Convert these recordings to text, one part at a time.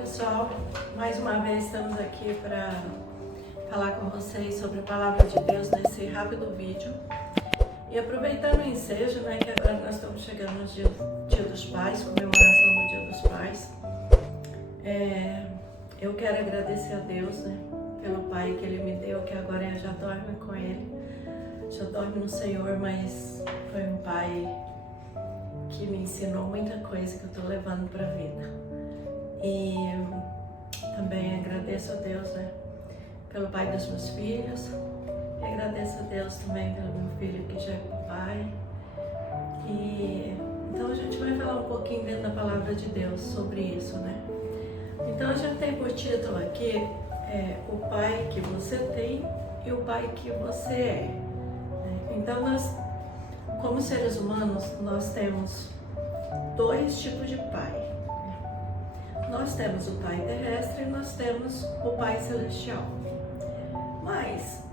pessoal, mais uma vez estamos aqui para falar com vocês sobre a Palavra de Deus nesse rápido vídeo. E aproveitando o ensejo, né, que agora nós estamos chegando no dia dos Pais, comemoração do Dia dos Pais, eu quero agradecer a Deus, né, pelo Pai que Ele me deu, que agora eu já dorme com Ele, já dorme no Senhor, mas foi um Pai que me ensinou muita coisa que eu estou levando para a vida. E também agradeço a Deus, né, pelo pai dos meus filhos, e agradeço a Deus também pelo meu filho que já é pai. E então a gente vai falar um pouquinho dentro da palavra de Deus sobre isso, né? Então a gente tem por título aqui o pai que você tem e o pai que você é, né? Então nós, como seres humanos, nós temos dois tipos de pai. Nós temos o Pai terrestre e nós temos o Pai celestial. Mas,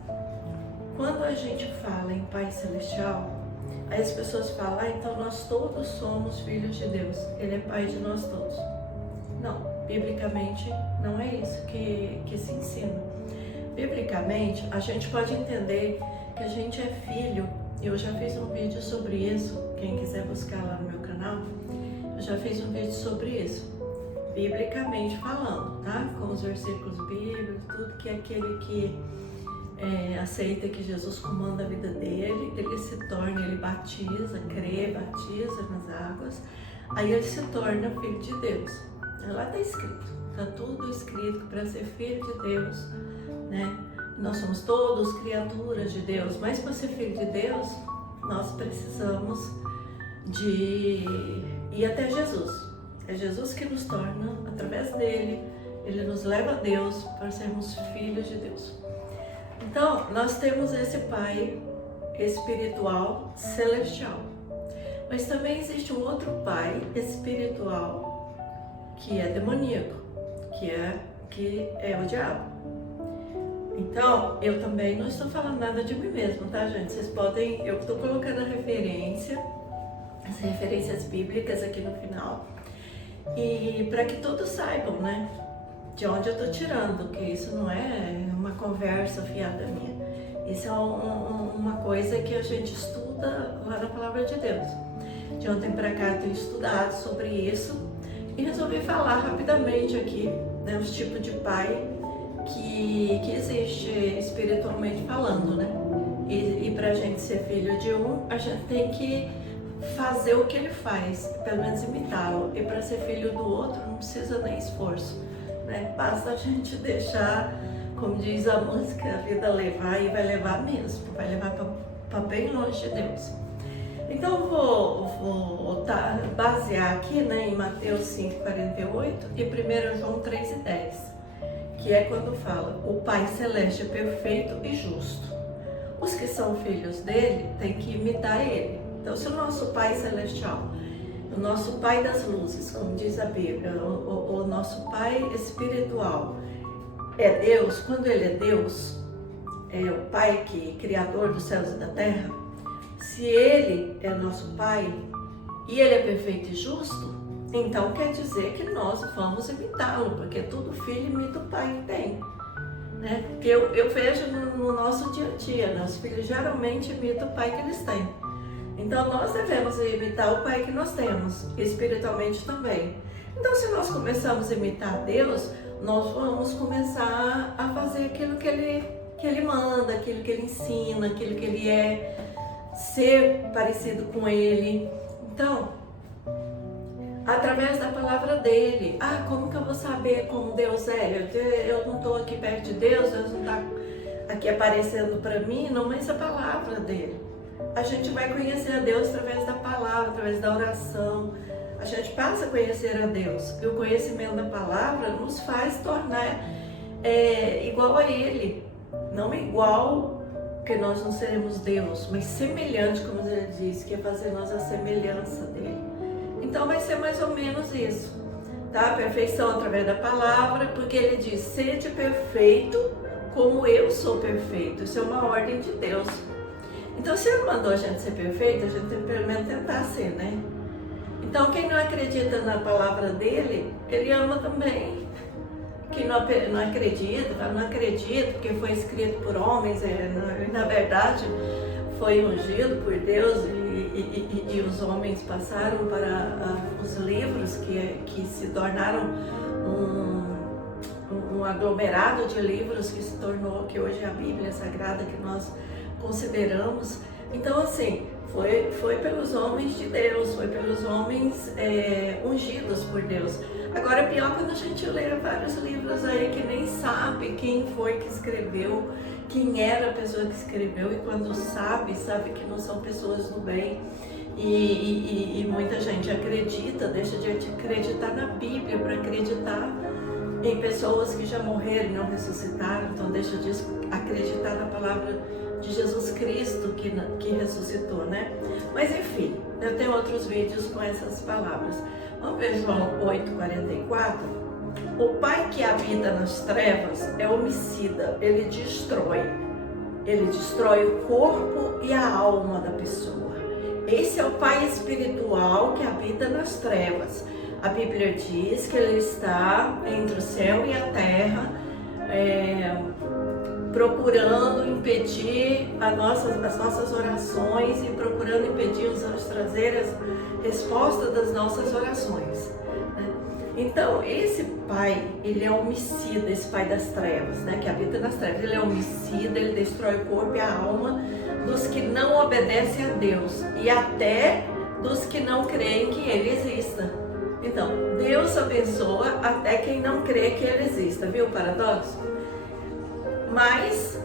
quando a gente fala em Pai celestial, aí as pessoas falam, então nós todos somos filhos de Deus, Ele é Pai de nós todos. Não, biblicamente não é isso que se ensina. Biblicamente, a gente pode entender que a gente é filho. Eu já fiz um vídeo sobre isso, quem quiser buscar lá no meu canal, eu já fiz um vídeo sobre isso. Biblicamente falando, tá? Com os versículos bíblicos, tudo que aquele que aceita que Jesus comanda a vida dele, ele se torna, ele batiza, crê, batiza nas águas, aí ele se torna filho de Deus. Lá está escrito, está tudo escrito para ser filho de Deus, né? Nós somos todos criaturas de Deus, mas para ser filho de Deus, nós precisamos de ir até Jesus. É Jesus que nos torna, através dele, ele nos leva a Deus para sermos filhos de Deus. Então, nós temos esse Pai espiritual celestial. Mas também existe um outro Pai espiritual que é demoníaco, que é o diabo. Então, eu também não estou falando nada de mim mesmo, tá, gente? Vocês podem, eu estou colocando a referência, as referências bíblicas aqui no final. E para que todos saibam, né, de onde eu estou tirando, que isso não é uma conversa fiada minha. Isso é uma coisa que a gente estuda lá na Palavra de Deus. De ontem para cá eu tenho estudado sobre isso e resolvi falar rapidamente aqui, né, os tipos de pai que existe espiritualmente falando, né? E para a gente ser filho de um, a gente tem que fazer o que ele faz, pelo menos imitá-lo. E para ser filho do outro não precisa nem esforço, né? Basta a gente deixar, como diz a música, a vida levar, e vai levar mesmo, vai levar para bem longe de Deus. Então vou basear aqui, né, em Mateus 5,48 e 1 João 3,10, que é quando fala: o Pai Celeste é perfeito e justo. Os que são filhos dele têm que imitar ele. Então, se o nosso Pai Celestial, o nosso Pai das luzes, como diz a Bíblia, o nosso Pai espiritual é Deus, quando Ele é Deus, é o Pai Criador dos céus e da terra, se Ele é nosso Pai e Ele é perfeito e justo, então quer dizer que nós vamos imitá-lo, porque todo filho imita o pai que tem, né? Porque eu vejo no nosso dia a dia, né? Os filhos geralmente imitam o pai que eles têm. Então nós devemos imitar o Pai que nós temos, espiritualmente também. Então se nós começamos a imitar Deus, nós vamos começar a fazer aquilo que Ele manda, aquilo que Ele ensina, aquilo que Ele é, ser parecido com Ele. Então, através da palavra dele, como que eu vou saber como Deus é? Eu não estou aqui perto de Deus, Deus não está aqui aparecendo para mim, não, mas a palavra dele. A gente vai conhecer a Deus através da palavra, através da oração. A gente passa a conhecer a Deus. E o conhecimento da palavra nos faz tornar igual a Ele. Não igual, porque nós não seremos Deus, mas semelhante, como Ele diz, que é fazer nós a semelhança dEle. Então vai ser mais ou menos isso, tá? Perfeição através da palavra, porque Ele diz: sede perfeito como eu sou perfeito. Isso é uma ordem de Deus. Então, se Ele mandou a gente ser perfeito, a gente tem que pelo menos tentar ser, né? Então quem não acredita na palavra dele, ele ama também. Quem não acredita porque foi escrito por homens, na verdade foi ungido por Deus e os homens passaram para os livros que se tornaram um aglomerado de livros que se tornou, que hoje é a Bíblia Sagrada que nós consideramos. Então assim, foi pelos homens de Deus, foi pelos homens ungidos por Deus. Agora é pior quando a gente lê vários livros aí que nem sabe quem foi que escreveu, quem era a pessoa que escreveu, e quando sabe que não são pessoas do bem. E muita gente acredita, deixa de acreditar na Bíblia para acreditar em pessoas que já morreram e não ressuscitaram, então deixa de acreditar na palavra de Jesus Cristo que ressuscitou, né? Mas enfim, eu tenho outros vídeos com essas palavras. Vamos ver João 8,44. O pai que habita nas trevas é homicida, ele destrói o corpo e a alma da pessoa. Esse é o pai espiritual que habita nas trevas. A Bíblia diz que ele está entre o céu e a terra, procurando impedir as nossas orações e procurando impedir os anjos trazer as respostas das nossas orações, né? Então, esse pai, ele é homicida, esse pai das trevas, né, que habita nas trevas. Ele é homicida, ele destrói o corpo e a alma dos que não obedecem a Deus e até dos que não creem que ele exista. Então, Deus abençoa até quem não crê que ele exista, viu o paradoxo? Mas,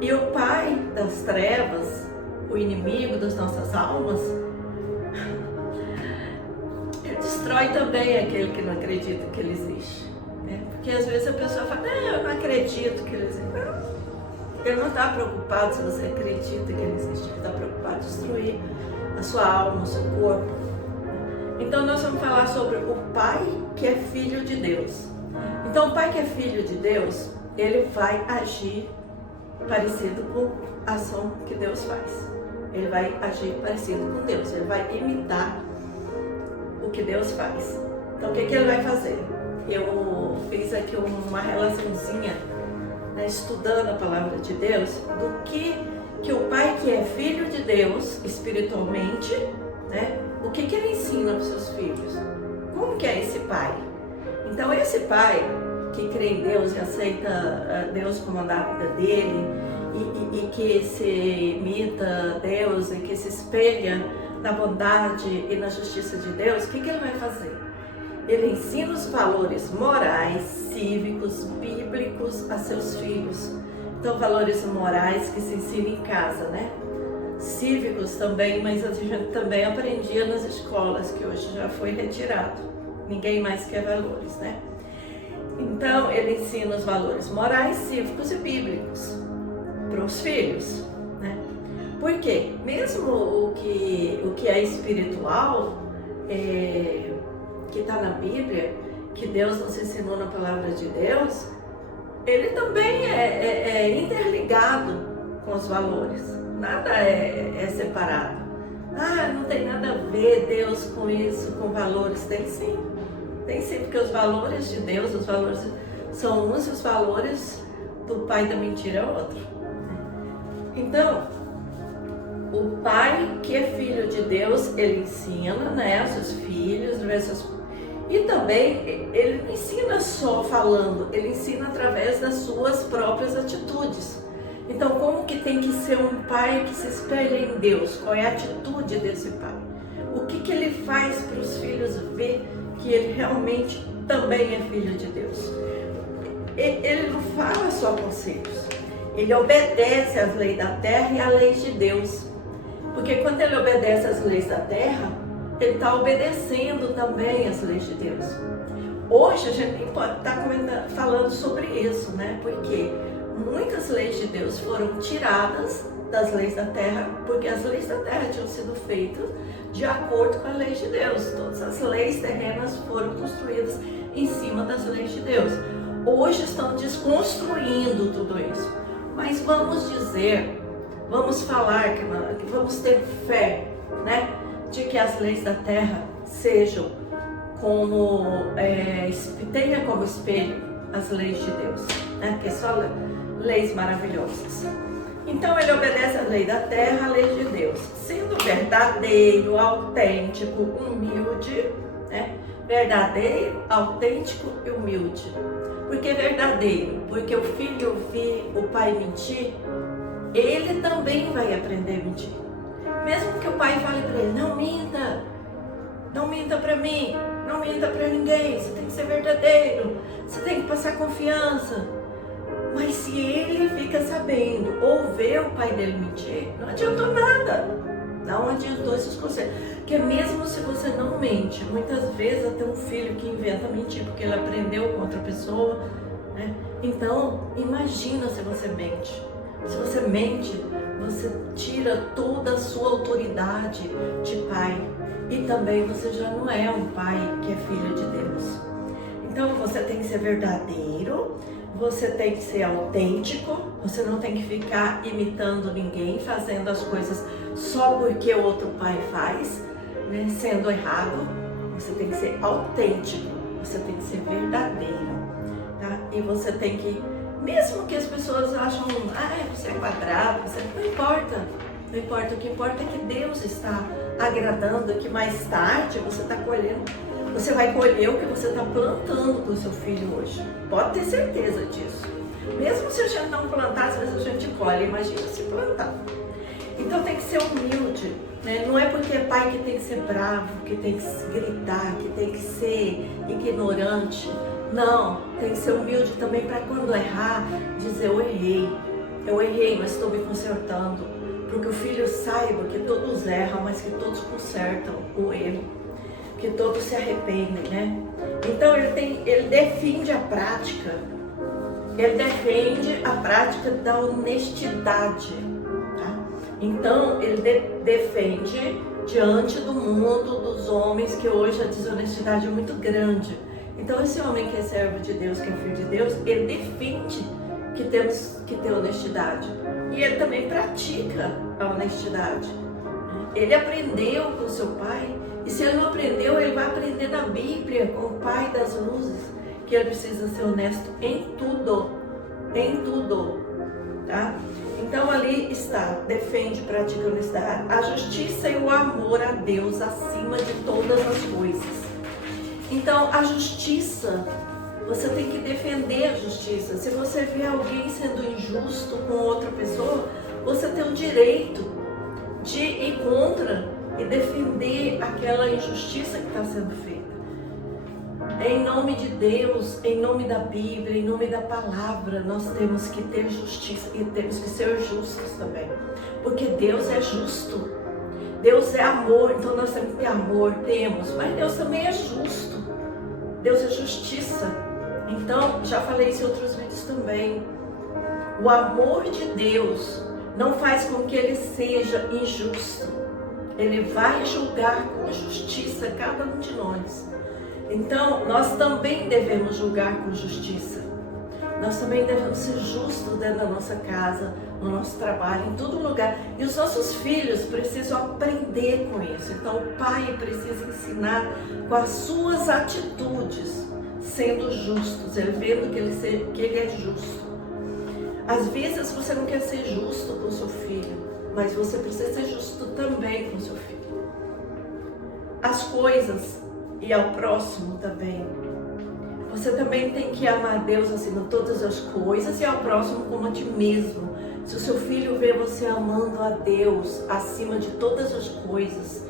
e o pai das trevas, o inimigo das nossas almas, ele destrói também aquele que não acredita que ele existe, né? Porque às vezes a pessoa fala, eu não acredito que ele existe. Não, ele não está preocupado se você acredita que ele existe, ele está preocupado em destruir a sua alma, o seu corpo. Então nós vamos falar sobre o pai que é filho de Deus. Então o pai que é filho de Deus, ele vai agir parecido com a ação que Deus faz. Ele vai agir parecido com Deus, ele vai imitar o que Deus faz. Então o que ele vai fazer? Eu fiz aqui uma relaçãozinha, né, estudando a palavra de Deus, do que o pai que é filho de Deus espiritualmente, né, o que ele ensina para os seus filhos. Como que é esse pai? Então esse pai que crê em Deus e aceita Deus comandar a vida dele e que se imita Deus e que se espelha na bondade e na justiça de Deus, o que ele vai fazer? Ele ensina os valores morais, cívicos, bíblicos a seus filhos. Então, valores morais que se ensinam em casa, né? Cívicos também, mas a gente também aprendia nas escolas, que hoje já foi retirado. Ninguém mais quer valores, né? Então, ele ensina os valores morais, cívicos e bíblicos para os filhos, né? Porque mesmo o que é espiritual, que está na Bíblia, que Deus nos ensinou na palavra de Deus, ele também é interligado com os valores. Nada é separado. Não tem nada a ver Deus com isso, com valores. Tem sim. Tem sim, porque os valores de Deus, os valores são uns e os valores do pai da mentira é outro. Então, o pai que é filho de Deus, ele ensina, né, aos seus filhos, e também ele não ensina só falando, ele ensina através das suas próprias atitudes. Então, como que tem que ser um pai que se espelha em Deus? Qual é a atitude desse pai? O que ele faz para os filhos ver que ele realmente também é filho de Deus? Ele não fala só conselhos, ele obedece às leis da terra e às leis de Deus. Porque quando ele obedece às leis da terra, ele está obedecendo também às leis de Deus. Hoje a gente nem pode estar falando sobre isso, né? Porque muitas leis de Deus foram tiradas das leis da terra, porque as leis da terra tinham sido feitas de acordo com as leis de Deus. Todas as leis terrenas foram construídas em cima das leis de Deus. Hoje estão desconstruindo tudo isso. Mas vamos falar que vamos ter fé, né? De que as leis da terra sejam como, tenha como espelho as leis de Deus, né? Que são leis maravilhosas. Então ele obedece à lei da terra, à lei de Deus, sendo verdadeiro, autêntico, humilde, né? Verdadeiro, autêntico e humilde. Por que verdadeiro? Porque o filho ouvir o pai mentir, ele também vai aprender a mentir. Mesmo que o pai fale para ele, não minta, não minta para mim, não minta para ninguém, você tem que ser verdadeiro, você tem que passar confiança. Mas se ele fica sabendo ou vê o pai dele mentir, não adiantou nada. Não adiantou esses conselhos. Porque mesmo se você não mente, muitas vezes até um filho que inventa mentir porque ele aprendeu com outra pessoa, né? Então, imagina se você mente. Se você mente, você tira toda a sua autoridade de pai. E também você já não é um pai que é filho de Deus. Então você tem que ser verdadeiro, você tem que ser autêntico, você não tem que ficar imitando ninguém, fazendo as coisas só porque o outro pai faz, né, sendo errado. Você tem que ser autêntico, você tem que ser verdadeiro, tá? E você tem que, mesmo que as pessoas acham, você é quadrado, não importa, não importa, o que importa é que Deus está agradando, que mais tarde você está colhendo. Você vai colher o que você está plantando com o seu filho hoje. Pode ter certeza disso. Mesmo se a gente não plantar, às vezes a gente colhe. Imagina se plantar. Então tem que ser humilde, né? Não é porque é pai que tem que ser bravo, que tem que gritar, que tem que ser ignorante. Não, tem que ser humilde também para quando errar, dizer eu errei, mas estou me consertando. Porque o filho saiba que todos erram, mas que todos consertam o erro. Que todos se arrependem, né? Então ele defende a prática, da honestidade, tá? Então ele defende diante do mundo, dos homens, que hoje a desonestidade é muito grande. Então esse homem que é servo de Deus, que é filho de Deus, ele defende que temos que ter honestidade. E ele também pratica a honestidade. Ele aprendeu com seu pai. E se ele não aprendeu, ele vai aprender na Bíblia, com o Pai das Luzes, que ele precisa ser honesto em tudo, tá? Então ali está, defende, pratica a honestidade, a justiça e o amor a Deus acima de todas as coisas. Então a justiça, você tem que defender a justiça. Se você vê alguém sendo injusto com outra pessoa, você tem o direito de ir contra e defender aquela injustiça que está sendo feita. Em nome de Deus, em nome da Bíblia, em nome da palavra, nós temos que ter justiça e temos que ser justos também. Porque Deus é justo. Deus é amor, então nós temos que ter amor, temos, mas Deus também é justo. Deus é justiça. Então, já falei isso em outros vídeos também. O amor de Deus não faz com que ele seja injusto. Ele vai julgar com justiça cada um de nós. Então, nós também devemos julgar com justiça. Nós também devemos ser justos dentro da nossa casa, no nosso trabalho, em todo lugar. E os nossos filhos precisam aprender com isso. Então, o pai precisa ensinar com as suas atitudes, sendo justos, ele vendo que ele é justo. Às vezes, você não quer ser justo com o seu filho, mas você precisa ser justo também com o seu filho. As coisas e ao próximo também. Você também tem que amar a Deus acima de todas as coisas e ao próximo como a ti mesmo. Se o seu filho vê você amando a Deus acima de todas as coisas,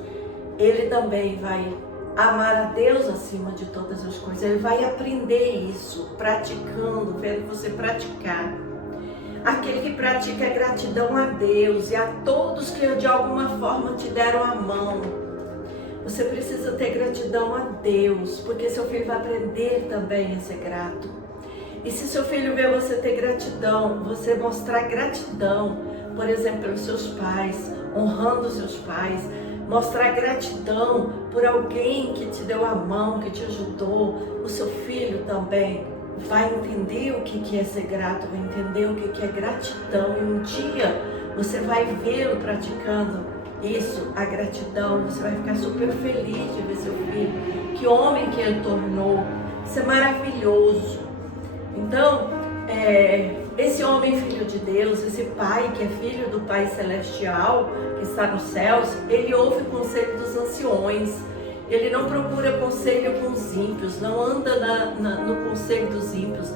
ele também vai amar a Deus acima de todas as coisas. Ele vai aprender isso, praticando, vendo você praticar. Aquele que pratica a gratidão a Deus e a todos que de alguma forma te deram a mão. Você precisa ter gratidão a Deus, porque seu filho vai aprender também a ser grato. E se seu filho vê você ter gratidão, você mostrar gratidão, por exemplo, pelos seus pais, honrando os seus pais, mostrar gratidão por alguém que te deu a mão, que te ajudou, o seu filho também vai entender o que é ser grato, vai entender o que é gratidão, e um dia você vai vê-lo praticando isso, a gratidão, você vai ficar super feliz de ver seu filho, que homem que ele tornou, isso é maravilhoso. Então, esse homem filho de Deus, esse pai que é filho do Pai Celestial, que está nos céus, ele ouve o conselho dos anciões, ele não procura conselho com os ímpios, não anda no conselho dos ímpios,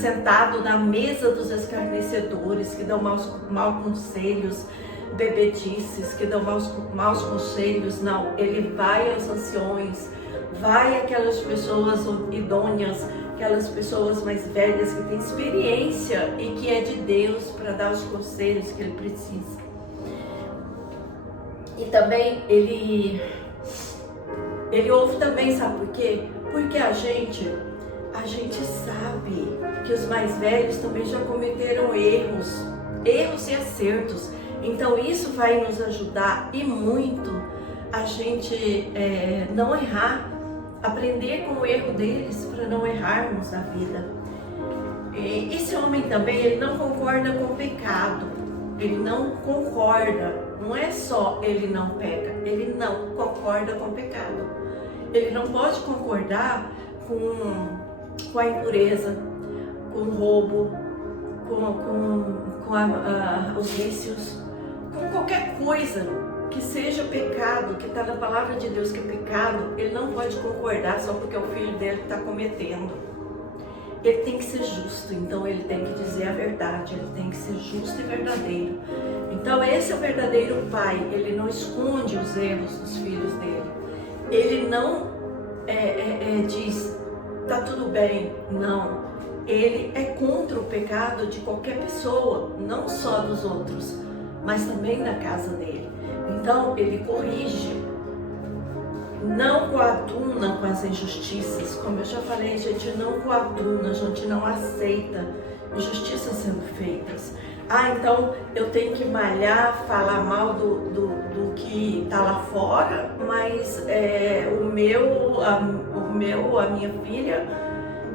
sentado na mesa dos escarnecedores, que dão maus conselhos, bebedices, que dão maus conselhos. Não, ele vai aos anciões, vai àquelas pessoas idôneas, aquelas pessoas mais velhas que têm experiência e que é de Deus para dar os conselhos que ele precisa. E também ele ouve também, sabe por quê? Porque a gente sabe que os mais velhos também já cometeram erros e acertos. Então isso vai nos ajudar e muito a gente não errar, aprender com o erro deles para não errarmos na vida. E esse homem também, ele não concorda com o pecado, ele não concorda, não é só ele não peca, ele não concorda com o pecado. Ele não pode concordar com a impureza, com o roubo, com os vícios, com qualquer coisa que seja pecado, que está na palavra de Deus que é pecado. Ele não pode concordar só porque o filho dele está cometendo. Ele tem que ser justo, então ele tem que dizer a verdade, ele tem que ser justo e verdadeiro. Então esse é o verdadeiro pai, ele não esconde os erros dos filhos dele. Ele não diz, tá tudo bem, não. Ele é contra o pecado de qualquer pessoa, não só dos outros, mas também da casa dele. Então ele corrige, não coaduna com as injustiças. Como eu já falei, a gente não coaduna, a gente não aceita injustiças sendo feitas. Então eu tenho que malhar, falar mal do que está lá fora, mas a minha filha,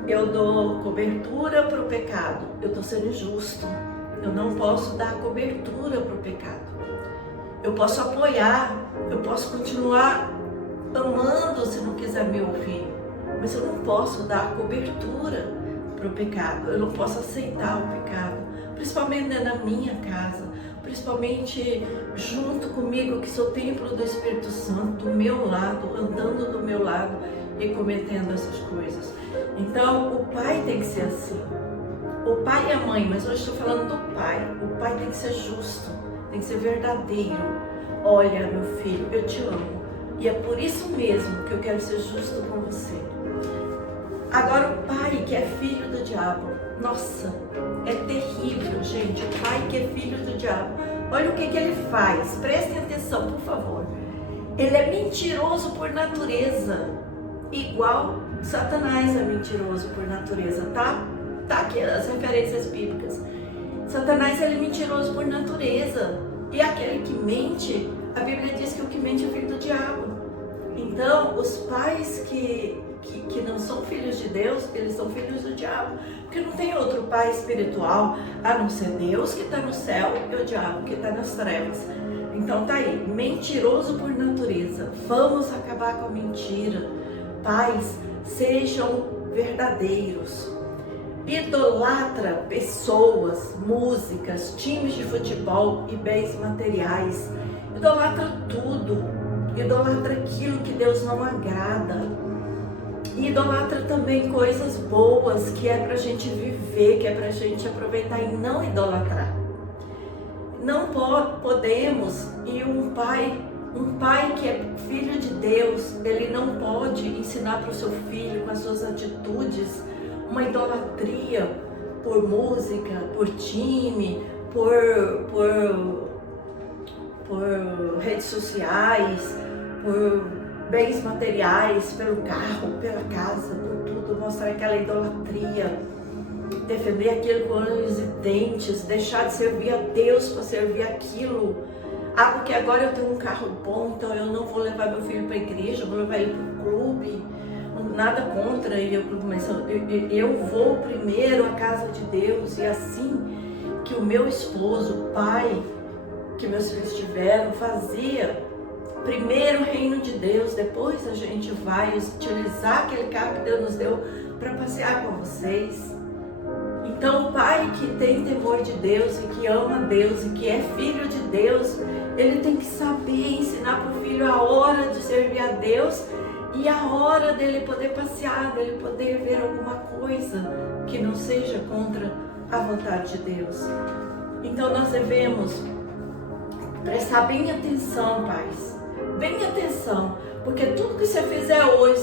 eu dou cobertura para o pecado. Eu estou sendo injusto. Eu não posso dar cobertura para o pecado. Eu posso apoiar, eu posso continuar amando se não quiser me ouvir, mas eu não posso dar cobertura para o pecado. Eu não posso aceitar o pecado, principalmente na minha casa, principalmente junto comigo, que sou templo do Espírito Santo, do meu lado, andando do meu lado e cometendo essas coisas. Então o pai tem que ser assim, o pai e a mãe, mas hoje estou falando do pai. O pai tem que ser justo, tem que ser verdadeiro. Olha, meu filho, eu te amo e é por isso mesmo que eu quero ser justo com você. Agora o pai que é filho do diabo, nossa, é terrível, gente. O pai que é filho do diabo, olha o que ele faz, prestem atenção, por favor. Ele é mentiroso por natureza, igual Satanás é mentiroso por natureza, tá? Tá aqui as referências bíblicas. Satanás, ele é mentiroso por natureza, e aquele que mente, a Bíblia diz que o que mente é filho do diabo. Então os pais que não são filhos de Deus, eles são filhos do diabo, porque não tem outro pai espiritual a não ser Deus que está no céu e o diabo que está nas trevas. Então tá aí, mentiroso por natureza. Vamos acabar com a mentira. Pais, sejam verdadeiros. Idolatra pessoas, músicas, times de futebol e bens materiais. Idolatra tudo. Idolatra aquilo que Deus não agrada. E idolatra também coisas boas que é pra gente viver, que é pra gente aproveitar, e não idolatrar. Não podemos, e um pai que é filho de Deus, ele não pode ensinar para o seu filho, com as suas atitudes, uma idolatria por música, por time, por redes sociais, por bens materiais, pelo carro, pela casa, por tudo, mostrar aquela idolatria, defender aquilo com unhas e dentes, deixar de servir a Deus para servir aquilo. Porque agora eu tenho um carro bom, então eu não vou levar meu filho para a igreja, eu vou levar ele para o clube. Nada contra ele, mas eu vou primeiro à casa de Deus, e assim que o meu esposo, pai, que meus filhos tiveram, fazia primeiro o reino de Deus, depois a gente vai utilizar aquele carro que Deus nos deu para passear com vocês. Então o pai que tem temor de Deus e que ama Deus e que é filho de Deus, ele tem que saber ensinar para o filho a hora de servir a Deus e a hora dele poder passear, dele poder ver alguma coisa que não seja contra a vontade de Deus. Então nós devemos prestar bem atenção, pais, bem atenção, porque tudo que você fizer hoje,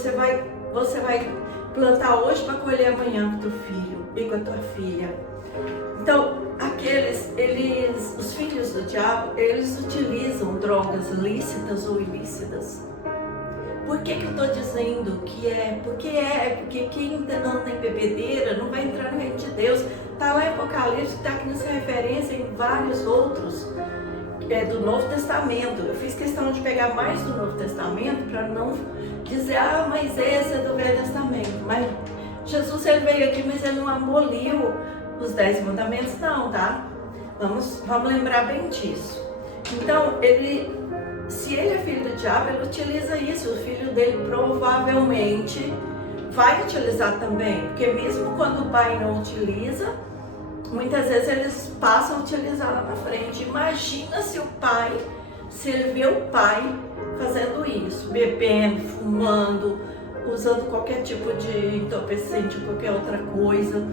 você vai plantar hoje para colher amanhã com o teu filho e com a tua filha. Então, os filhos do diabo, eles utilizam drogas lícitas ou ilícitas. Por que eu estou dizendo que é? Porque quem anda em bebedeira não vai entrar no reino de Deus. Está lá em Apocalipse, está aqui nessa referência, em vários outros do Novo Testamento. Eu fiz questão de pegar mais do Novo Testamento para não dizer, mas esse é do Velho Testamento. Mas Jesus, ele veio aqui, mas ele não aboliu os 10 mandamentos, não, tá? Vamos lembrar bem disso. Então, se ele é filho do diabo, ele utiliza isso. O filho dele provavelmente vai utilizar também, porque mesmo quando o pai não utiliza, muitas vezes eles passam a utilizar lá na frente. Imagina se ele vê o pai fazendo isso, bebendo, fumando, usando qualquer tipo de entorpecente, qualquer outra coisa.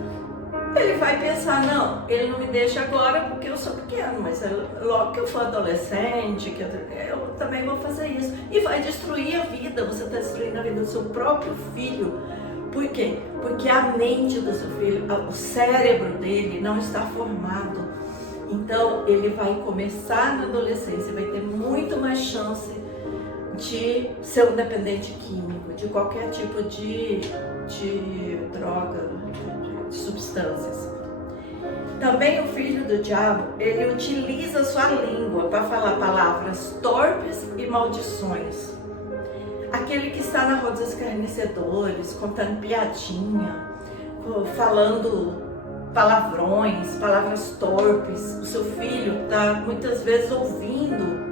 Ele vai pensar, não, ele não me deixa agora porque eu sou pequeno, mas logo que eu for adolescente, eu também vou fazer isso. E vai destruir a vida, você está destruindo a vida do seu próprio filho. Por quê? Porque a mente do seu filho, o cérebro dele não está formado. Então, ele vai começar na adolescência, vai ter muito mais chance de ser um dependente químico, de qualquer tipo de droga, de substâncias. Também o filho do diabo, ele utiliza a sua língua para falar palavras torpes e maldições. Aquele que está na roda dos escarnecedores, contando piadinha, falando palavrões, palavras torpes. O seu filho está muitas vezes ouvindo,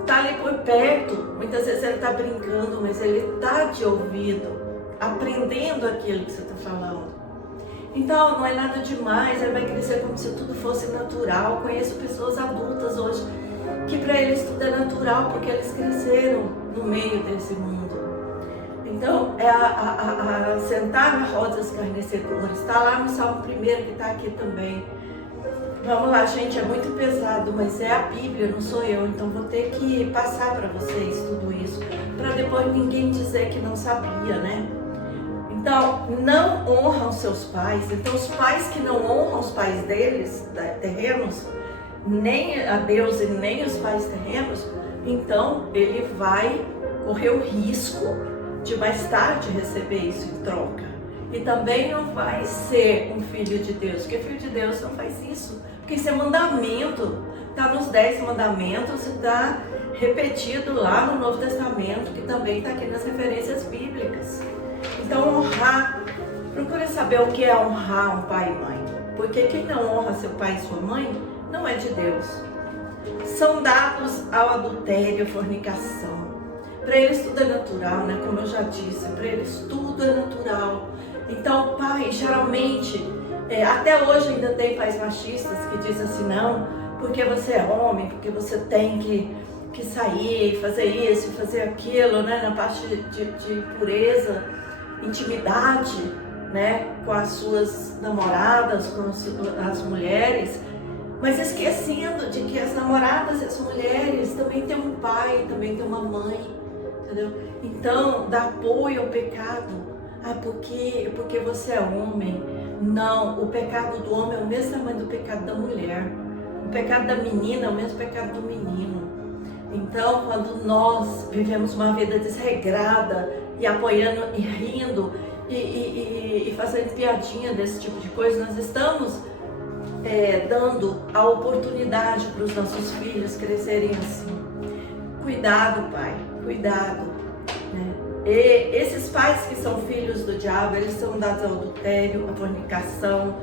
está ali por perto, muitas vezes ele está brincando, mas ele está de ouvido, aprendendo aquilo que você está falando. Então, não é nada demais, ele vai crescer como se tudo fosse natural. Conheço pessoas adultas hoje que para eles tudo é natural, porque eles cresceram no meio desse mundo. Então, sentar na roda dos escarnecedores, está lá no Salmo 1, que está aqui também. Vamos lá, gente, é muito pesado, mas é a Bíblia, não sou eu, então vou ter que passar para vocês tudo isso, para depois ninguém dizer que não sabia, né? Então, não honram seus pais. Então, os pais que não honram os pais deles, terrenos, nem a Deus e nem os pais terrenos, então ele vai correr o risco de mais tarde receber isso em troca. E também não vai ser um filho de Deus, porque filho de Deus não faz isso. Porque isso é mandamento, está nos 10 mandamentos, está repetido lá no Novo Testamento, que também está aqui nas referências bíblicas. Então, honrar, procure saber o que é honrar um pai e mãe, porque quem não honra seu pai e sua mãe não é de Deus. São dados ao adultério, fornicação. Para eles tudo é natural, né? Como eu já disse, para eles tudo é natural. Então, o pai, geralmente, até hoje ainda tem pais machistas que dizem assim, não, porque você é homem, porque você tem que sair, fazer isso, fazer aquilo, né? Na parte de pureza, intimidade, né? Com as suas namoradas, com as mulheres, mas esquecendo de que as namoradas e as mulheres também têm um pai, também têm uma mãe, entendeu? Então, dá apoio ao pecado. Porque você é homem. Não, o pecado do homem é o mesmo tamanho do pecado da mulher. O pecado da menina é o mesmo pecado do menino. Então, quando nós vivemos uma vida desregrada e apoiando e rindo e fazendo piadinha desse tipo de coisa, nós estamos dando a oportunidade para os nossos filhos crescerem assim. Cuidado, pai, cuidado, né? E esses pais que são filhos do diabo, eles são dados ao adultério, à fornicação,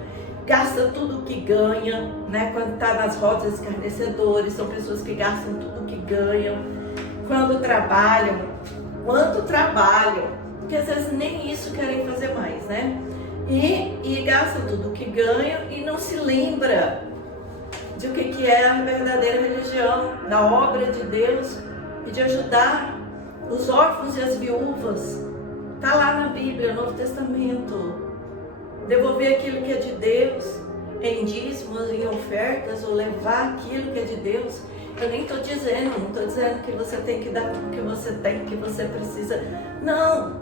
gasta tudo que ganha, né? Quando está nas rodas escarnecedores, são pessoas que gastam tudo que ganham. Quando trabalham, quanto trabalham, porque às vezes nem isso querem fazer mais, né? E gastam tudo que ganham e não se lembra de o que é a verdadeira religião, da obra de Deus e de ajudar os órfãos e as viúvas. Está lá na Bíblia, no Novo Testamento. Devolver aquilo que é de Deus em dízimos, em ofertas, ou levar aquilo que é de Deus. Eu nem estou dizendo, não estou dizendo que você tem que dar tudo que você tem, que você precisa. Não,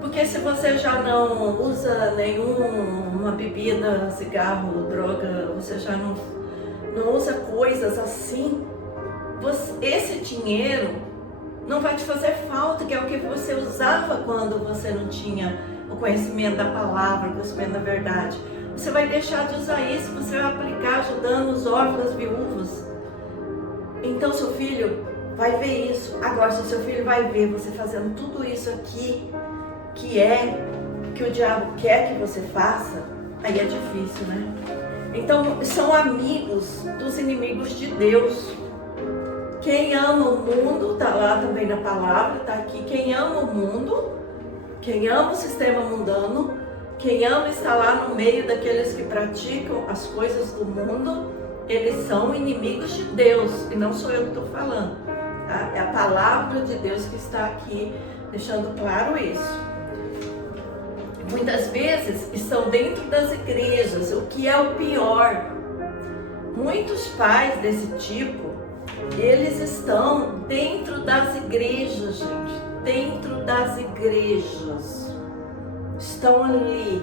porque se você já não usa nenhuma bebida, cigarro, droga, você já não usa coisas assim, esse dinheiro não vai te fazer falta, que é o que você usava quando você não tinha o conhecimento da palavra, o conhecimento da verdade. Você vai deixar de usar isso, você vai aplicar ajudando os órfãos, as viúvas. Então seu filho vai ver isso. Agora, se o seu filho vai ver você fazendo tudo isso aqui, que o diabo quer que você faça, aí é difícil, né? Então, são amigos dos inimigos de Deus. Quem ama o mundo, está lá também na palavra, está aqui. Quem ama o mundo, quem ama o sistema mundano, quem ama estar lá no meio daqueles que praticam as coisas do mundo, eles são inimigos de Deus. E não sou eu que estou falando, tá? É a palavra de Deus que está aqui, deixando claro isso. Muitas vezes estão dentro das igrejas, o que é o pior. Muitos pais desse tipo, eles estão dentro das igrejas, gente. Dentro das igrejas. Estão ali,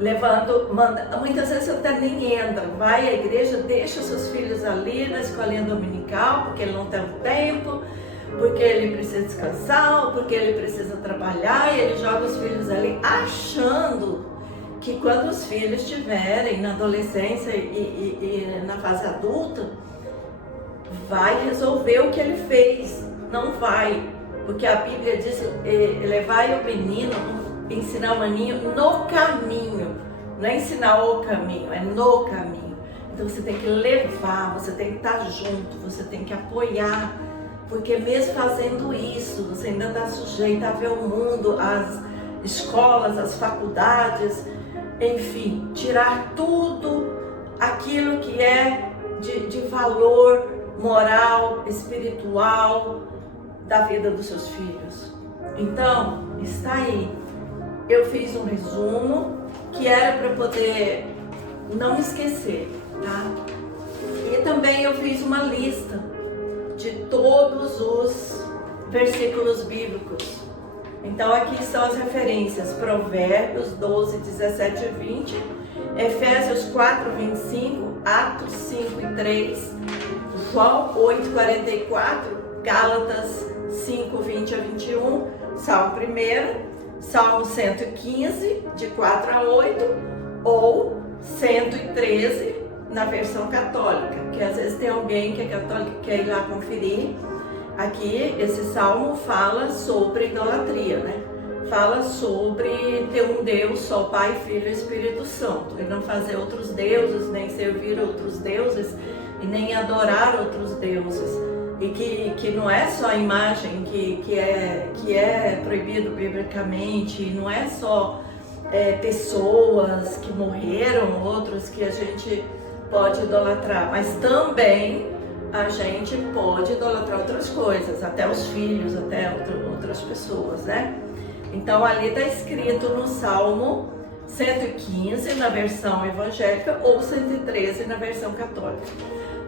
levando, muitas vezes até nem entra. Vai à igreja, deixa seus filhos ali na escolinha dominical, porque ele não tem tempo, porque ele precisa descansar, porque ele precisa trabalhar, e ele joga os filhos ali achando que quando os filhos estiverem na adolescência e na fase adulta, vai resolver o que ele fez. Não vai, porque a Bíblia diz, levai o menino, ensinar o maninho no caminho. Não é ensinar o caminho, é no caminho. Então você tem que levar, você tem que estar junto, você tem que apoiar. Porque mesmo fazendo isso, você ainda está sujeito a ver o mundo, as escolas, as faculdades, enfim, tirar tudo aquilo que é de valor moral, espiritual da vida dos seus filhos. Então, está aí. Eu fiz um resumo que era para poder não esquecer, tá? E também eu fiz uma lista de todos os versículos bíblicos. Então aqui estão as referências: Provérbios 12, 17 e 20, Efésios 4, 25, Atos 5 e 3, João 8, 44, Gálatas 5, 20 a 21, Salmo 1, Salmo 115, de 4 a 8, ou 113, na versão católica, que às vezes tem alguém que é católico que quer ir lá conferir. Aqui, esse salmo fala sobre idolatria, né? Fala sobre ter um Deus só, Pai, Filho e Espírito Santo, e não fazer outros deuses, nem servir outros deuses, e nem adorar outros deuses. E que não é só a imagem que é proibido biblicamente, não é só pessoas que morreram, outros que a gente pode idolatrar, mas também a gente pode idolatrar outras coisas, até os filhos, até outras pessoas, né? Então ali está escrito no Salmo 115 na versão evangélica ou 113 na versão católica.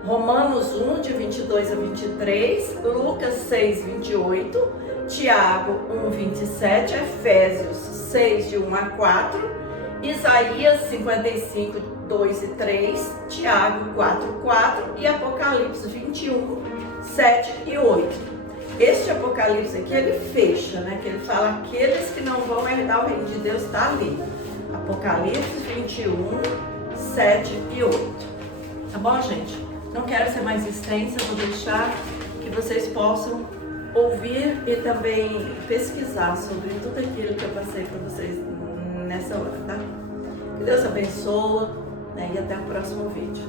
Romanos 1, de 22 a 23, Lucas 6, 28, Tiago 1, 27, Efésios 6, de 1 a 4, Isaías 55, 2 e 3, Tiago 4, 4 e Apocalipse 21, 7 e 8. Este Apocalipse aqui, ele fecha, né? Que ele fala aqueles que não vão herdar o reino de Deus, está ali. Apocalipse 21, 7 e 8. Tá bom, gente? Não quero ser mais extensa, vou deixar que vocês possam ouvir e também pesquisar sobre tudo aquilo que eu passei para vocês nessa hora, tá? Que Deus abençoe, né? E até o próximo vídeo.